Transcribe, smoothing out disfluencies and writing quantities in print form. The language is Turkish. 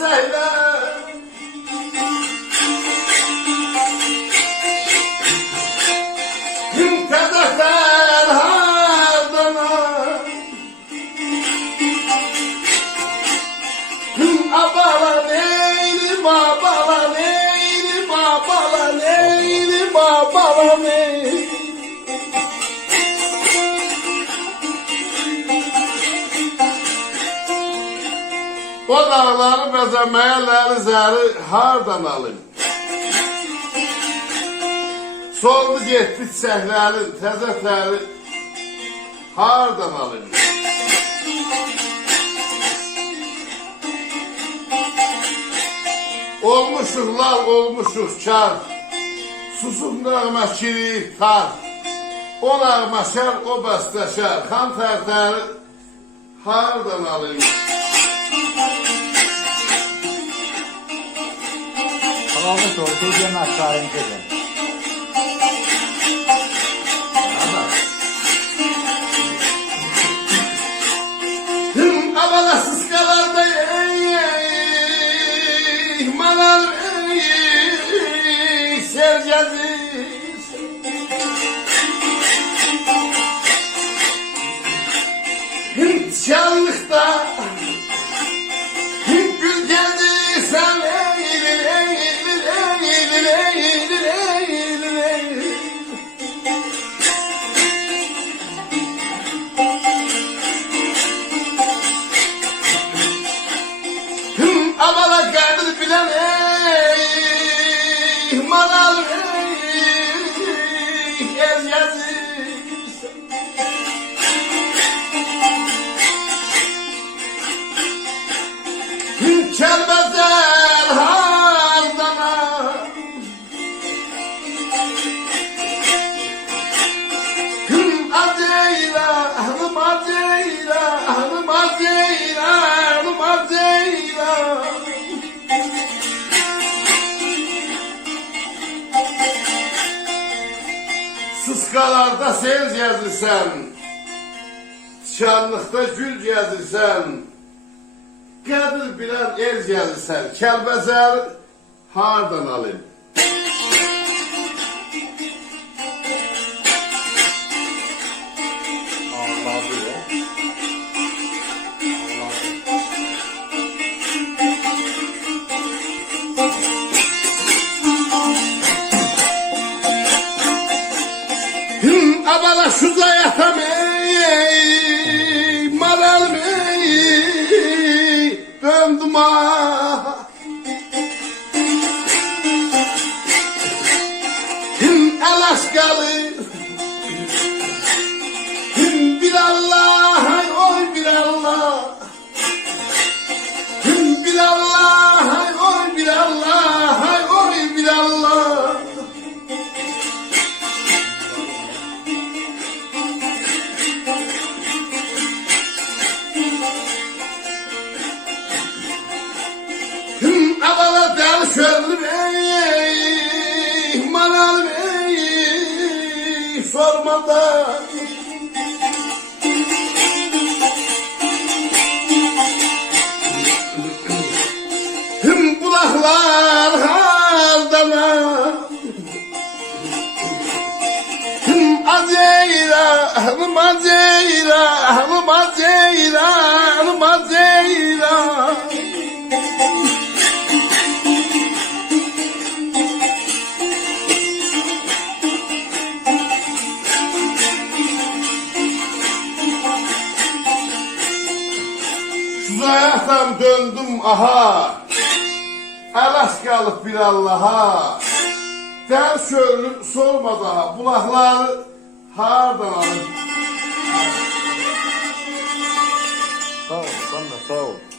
səhlər Gün qədəklər hardana Gün abala neylim abala neylim abala neylim abala neylim O dağları bəzəməyə ləli zəri hardan alayım? Soldu getdi çiçəklərin təzə təri hardan alayım? Olmuşuq lal, olmuşuq kar, susub nəğmə kirik tar. O nəğməşər, o bəstəşər, xan tərtəri hardan alayım? Tamamı sordu diyemez tarihinde de. Hım avalasız kalarda malar sercaziz Hım çallıkta hım gül geldi sen Avala geldi bilen manal ez yazız Kelbezler hardana Aceyla, hanım aceyla, hanım aceyla, hanım aceyla Sıskalarda sel gezirsən, şanlıqda gül gezirsən, qədir bilən el gezirsən, Kəlbəzər hardan alayım? Abala şu zayatam maral döndüm Alaskalı bir Allah oy bir Allah bir Allah oy bir Allah oy bir Allah Avala del şöllüm manalım sormada Hım bulaklar hardana Hım aceyla, hım aceyla, hım aceyla, hım aceyla Zayatam döndüm aha Alaskalı bir Allah'a Del şöylüm sorma daha Bulakları hardan alın? Sağ ol, sen de sağ ol.